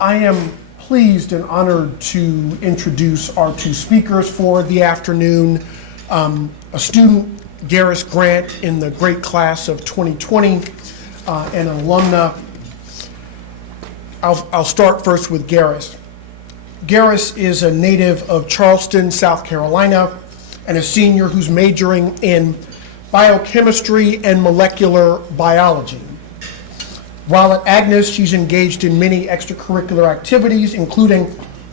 I am pleased and honored to introduce our two speakers for the afternoon. A student, Gareth Grant, in the great class of 2020, and an alumna. I'll start first with Garis. Garis is a native of Charleston, South Carolina, and a senior who's majoring in biochemistry and molecular biology. While at Agnes, she's engaged in many extracurricular activities, including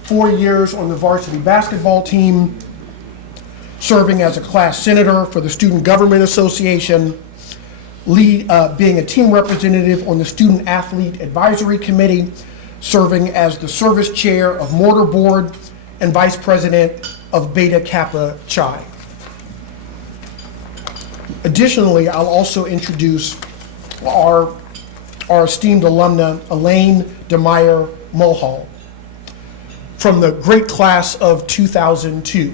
4 years on the varsity basketball team, serving as a class senator for the Student Government Association, being a team representative on the Student Athlete Advisory Committee, serving as the service chair of Mortar Board, and vice president of Beta Kappa Chi. Additionally, I'll also introduce our esteemed alumna, Elaine Mulhall, from the great class of 2002.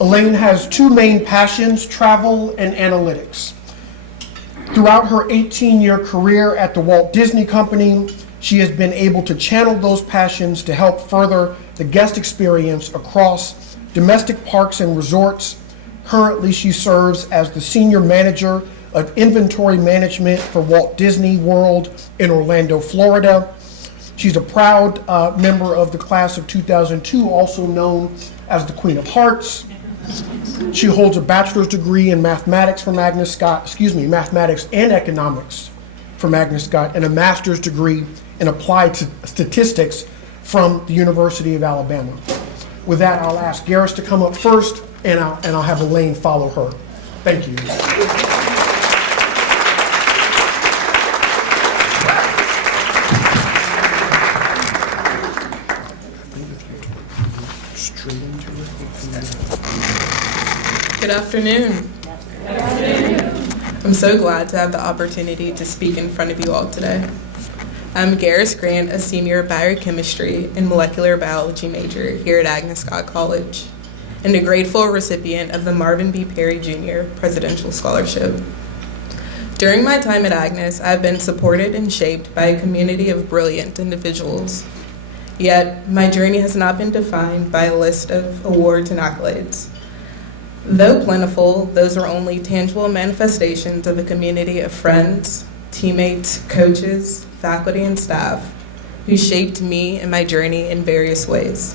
Elaine has two main passions, travel and analytics. Throughout her 18-year career at the Walt Disney Company, she has been able to channel those passions to help further the guest experience across domestic parks and resorts. Currently, she serves as the senior manager of inventory management for Walt Disney World in Orlando, Florida. She's a proud member of the class of 2002, also known as the Queen of Hearts. She holds a bachelor's degree in mathematics from Agnes Scott, mathematics and economics from Agnes Scott, and a master's degree in applied statistics from the University of Alabama. With that, I'll ask Garis to come up first, and I'll have Elaine follow her. Thank you. Good afternoon. Good afternoon. I'm so glad to have the opportunity to speak in front of you all today. I'm Gareth Grant, a senior biochemistry and molecular biology major here at Agnes Scott College, and a grateful recipient of the Marvin B. Perry Jr. Presidential Scholarship. During my time at Agnes, I've been supported and shaped by a community of brilliant individuals. Yet, my journey has not been defined by a list of awards and accolades. Though plentiful, those are only tangible manifestations of a community of friends, teammates, coaches, faculty, and staff who shaped me and my journey in various ways.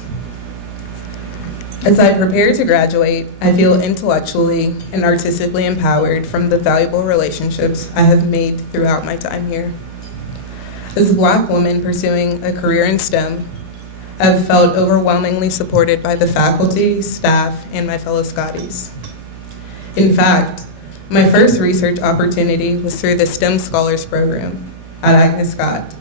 As I prepare to graduate, I feel intellectually and artistically empowered from the valuable relationships I have made throughout my time here. As a Black woman pursuing a career in STEM, I've felt overwhelmingly supported by the faculty, staff, and my fellow Scotties. In fact, my first research opportunity was through the STEM Scholars Program at Agnes Scott.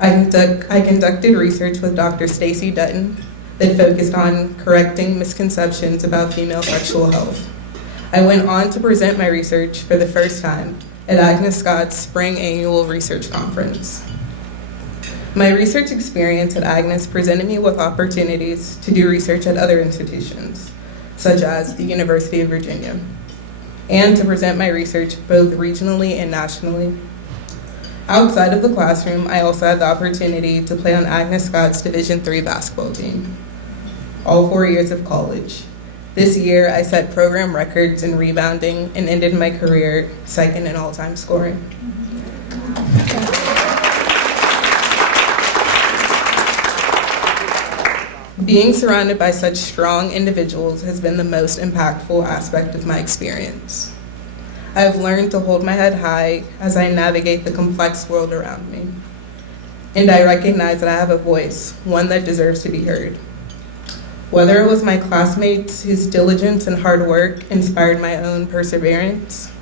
I conducted research with Dr. Stacy Dutton that focused on correcting misconceptions about female sexual health. I went on to present my research for the first time at Agnes Scott's Spring Annual Research Conference. My research experience at Agnes presented me with opportunities to do research at other institutions, such as the University of Virginia, and to present my research both regionally and nationally. Outside of the classroom, I also had the opportunity to play on Agnes Scott's Division III basketball team, all 4 years of college. This year, I set program records in rebounding and ended my career second in all-time scoring. Being surrounded by such strong individuals has been the most impactful aspect of my experience. I have learned to hold my head high as I navigate the complex world around me. And I recognize that I have a voice, one that deserves to be heard. Whether it was my classmates whose diligence and hard work inspired my own perseverance,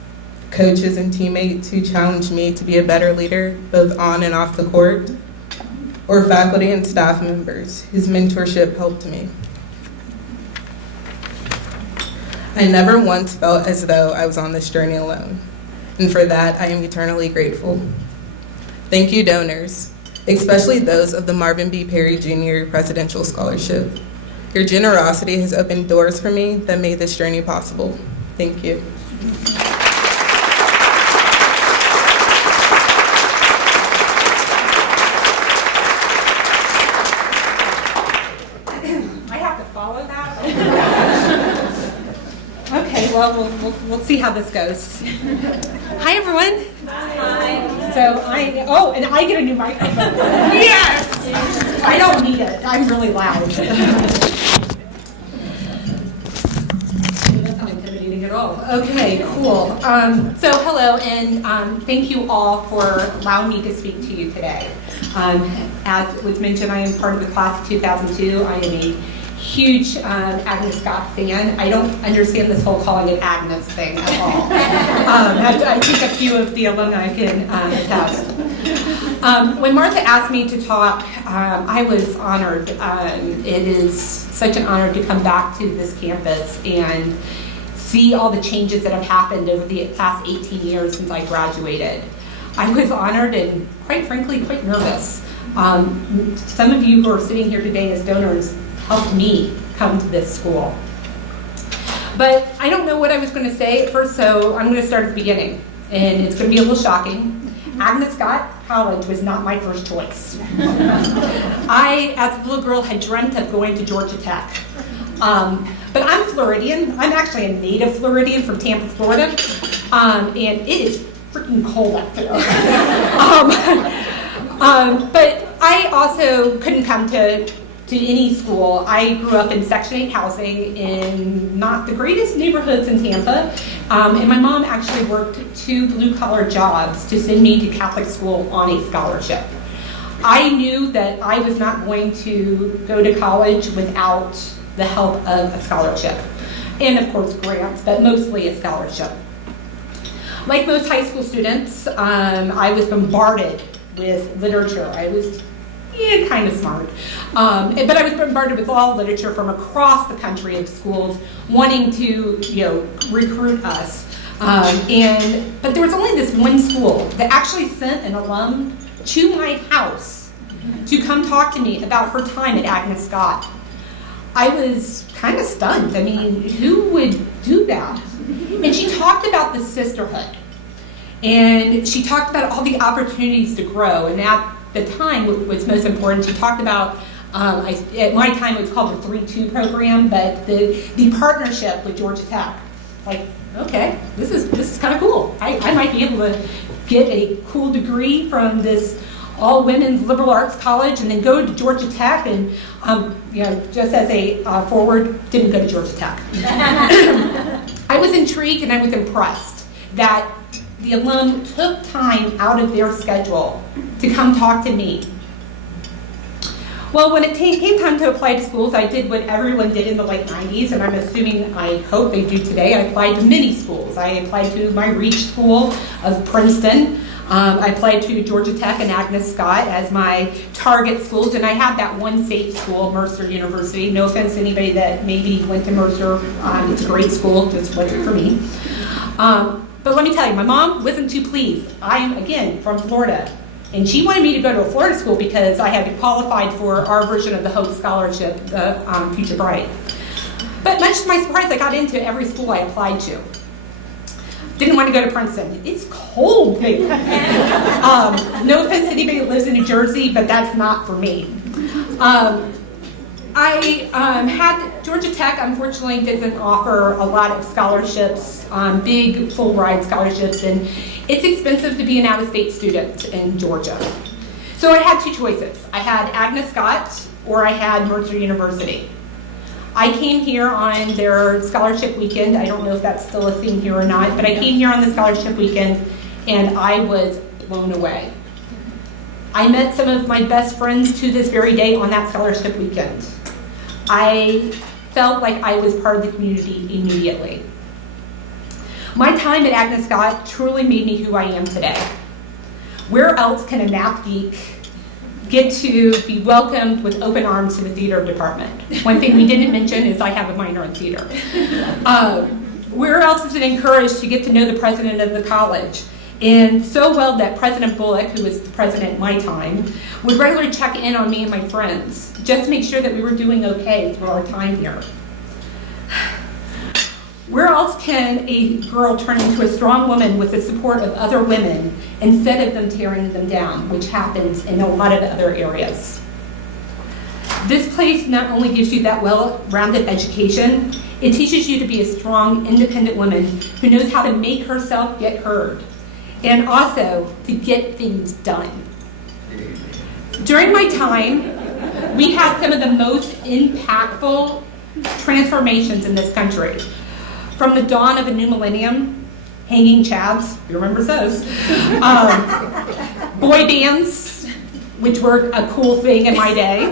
coaches and teammates who challenged me to be a better leader both on and off the court, or faculty and staff members whose mentorship helped me. I never once felt as though I was on this journey alone, and for that I am eternally grateful. Thank you, donors, especially those of the Marvin B. Perry Jr. Presidential Scholarship. Your generosity has opened doors for me that made this journey possible. Thank you. well, we'll see how this goes. Hi, everyone. Hi. So and I get a new microphone. Yes! I don't need it. I'm really loud. That's not intimidating at all. Okay, cool. So hello, and thank you all for allowing me to speak to you today. As was mentioned, I am part of the class of 2002. I am a huge Agnes Scott fan. I don't understand this whole calling it Agnes thing at all. I think a few of the alumni can attest. When Martha asked me to talk, I was honored. It is such an honor to come back to this campus and see all the changes that have happened over the past 18 years since I graduated. I was honored and, quite frankly, quite nervous. Some of you who are sitting here today as donors helped me come to this school. But I don't know what I was going to say at first, so I'm going to start at the beginning. And it's going to be a little shocking. Agnes Scott College was not my first choice. I, as a little girl, had dreamt of going to Georgia Tech. But I'm Floridian. I'm actually a native Floridian from Tampa, Florida. And it is freaking cold up there. But I also couldn't come to any school. I grew up in Section 8 housing in not the greatest neighborhoods in Tampa. And my mom actually worked 2 blue-collar jobs to send me to Catholic school on a scholarship. I knew that I was not going to go to college without the help of a scholarship. And of course grants, but mostly a scholarship. Like most high school students, I was bombarded with literature. I was kind of smart. But I was bombarded with all literature from across the country of schools wanting to, recruit us. But there was only this one school that actually sent an alum to my house to come talk to me about her time at Agnes Scott. I was kind of stunned. I mean, who would do that? And she talked about the sisterhood. And she talked about all the opportunities to grow. And at the time, what was most important, she talked about, at my time it was called the 3-2 program, but the partnership with Georgia Tech. Like, okay, this is kind of cool. I might be able to get a cool degree from this all-women's liberal arts college and then go to Georgia Tech and, just as a forward, didn't go to Georgia Tech. I was intrigued and I was impressed that the alum took time out of their schedule to come talk to me. Well, when it came time to apply to schools, I did what everyone did in the late 90s, and I'm assuming, I hope they do today. I applied to many schools. I applied to my Reach School of Princeton. I applied to Georgia Tech and Agnes Scott as my target schools, and I had that one safe school, Mercer University. No offense to anybody that maybe went to Mercer. It's a great school, just wasn't for me. But let me tell you, my mom wasn't too pleased. I am, again, from Florida. And she wanted me to go to a Florida school because I had qualified for our version of the Hope Scholarship, the Future Bright. But much to my surprise, I got into every school I applied to. Didn't want to go to Princeton. It's cold there. No offense to anybody that lives in New Jersey, but that's not for me. I had Georgia Tech, unfortunately, doesn't offer a lot of scholarships, big full ride scholarships, and it's expensive to be an out-of-state student in Georgia. So I had 2 choices. I had Agnes Scott or I had Mercer University. I came here on their scholarship weekend. I don't know if that's still a thing here or not, but I came here on the scholarship weekend and I was blown away. I met some of my best friends to this very day on that scholarship weekend. I felt like I was part of the community immediately. My time at Agnes Scott truly made me who I am today. Where else can a math geek get to be welcomed with open arms to the theater department? One thing we didn't mention is I have a minor in theater. Where else is it encouraged to get to know the president of the college? And so well that President Bullock, who was the president at my time, would regularly check in on me and my friends, just to make sure that we were doing okay through our time here. Where else can a girl turn into a strong woman with the support of other women instead of them tearing them down, which happens in a lot of other areas? This place not only gives you that well-rounded education, It teaches you to be a strong, independent woman who knows how to make herself get heard, and also to get things done. During my time, we had some of the most impactful transformations in this country. From the dawn of a new millennium, hanging chads, you remember those, boy bands, which were a cool thing in my day,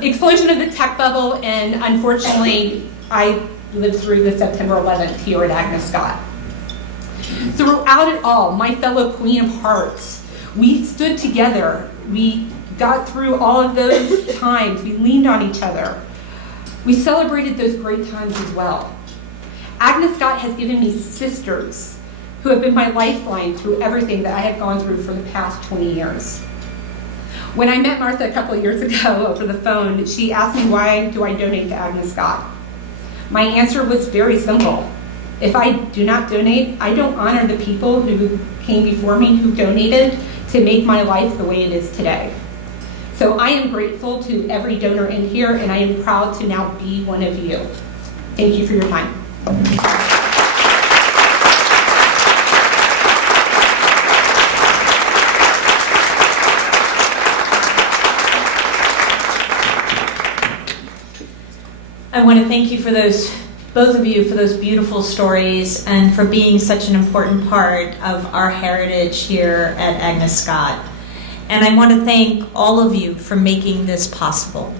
explosion of the tech bubble, and unfortunately, I lived through the September 11th here at Agnes Scott. Throughout it all, my fellow Queen of Hearts, we stood together. We got through all of those times. We leaned on each other. We celebrated those great times as well. Agnes Scott has given me sisters who have been my lifeline through everything that I have gone through for the past 20 years. When I met Martha a couple of years ago over the phone, she asked me, why do I donate to Agnes Scott? My answer was very simple. If I do not donate, I don't honor the people who came before me, who donated to make my life the way it is today. So I am grateful to every donor in here, and I am proud to now be one of you. Thank you for your time. I want to thank you for both of you, for those beautiful stories and for being such an important part of our heritage here at Agnes Scott. And I want to thank all of you for making this possible.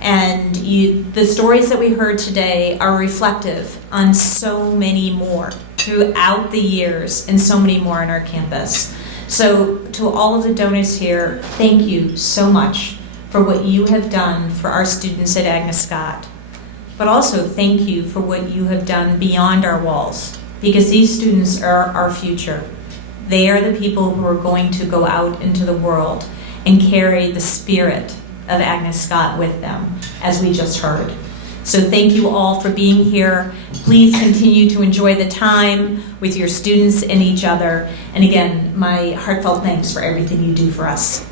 And the stories that we heard today are reflective on so many more throughout the years and so many more on our campus. So to all of the donors here, thank you so much for what you have done for our students at Agnes Scott. But also thank you for what you have done beyond our walls, because these students are our future. They are the people who are going to go out into the world and carry the spirit of Agnes Scott with them, as we just heard. So thank you all for being here. Please continue to enjoy the time with your students and each other. And again, my heartfelt thanks for everything you do for us.